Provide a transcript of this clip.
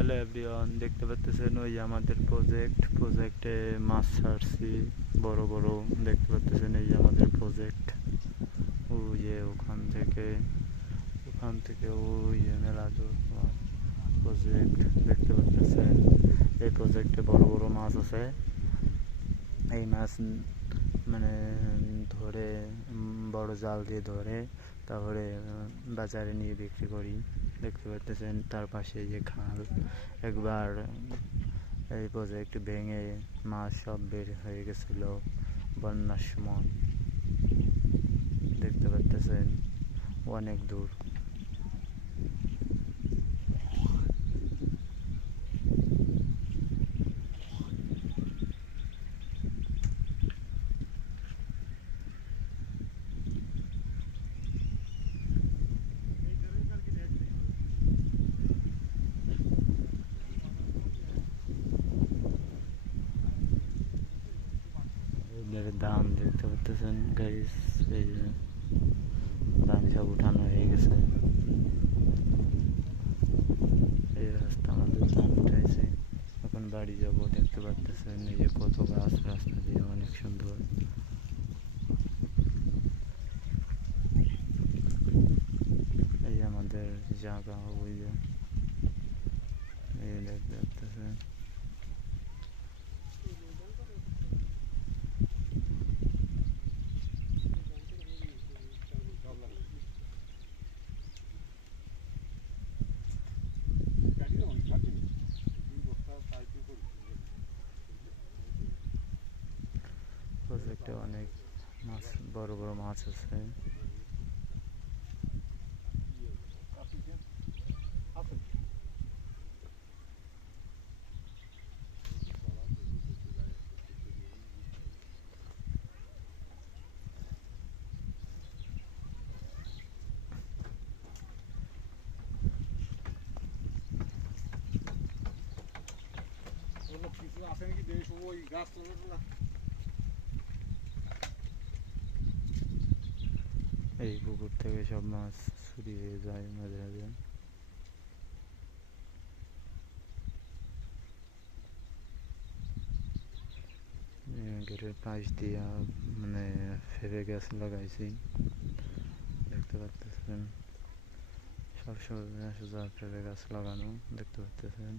Hello everyone, দেখতে পাচ্ছেন ওই আমাদের প্রজেক্টে মাছ ছাড়ছি বড় বড়। দেখতে পাচ্ছেন এই আমাদের প্রজেক্ট। ওই যে ওখান থেকে ওই যে মেলা দূর প্রজেক্ট দেখতে পাচ্ছেন। এই প্রজেক্টে বড় বড় মাছ আছে। এই মাছ মানে ধরে বড় জাল দিয়ে ধরে তারপরে বাজারে নিয়ে বিক্রি করি। দেখতে পাচ্ছেন তার পাশে যে খাল, একবার এই প্রজেক্ট ভেঙে মাছ সব বের হয়ে গেছিল বন্যার সময়। দেখতে পাচ্ছেন অনেক দূর। এদের দাম দেখতে পাচ্ছেন গাইস, এই যে ধান সব উঠানো হয়ে গেছে। এই রাস্তা আমাদের ধান উঠাইছে, এখন বাড়ি যাবো। দেখতে পাচ্ছেন এই যে কত গাছ, রাস্তা দিয়ে অনেক সুন্দর। এই আমাদের জায়গা, ওই যে এই দেখতে পাচ্ছেন। প্রজেক্টে অনেক মাছ, বড় বড় মাছ আছে। এই পুকুর থেকে সব মাছ চুরি হয়ে যায় মাঝে মাঝে। গেটের পাশ দিয়া মানে ফেলে গাছ লাগাইছি। দেখতে পাচ্ছেন সব সোজা সোজা ফেলে গাছ লাগানো, দেখতে পাচ্ছেন।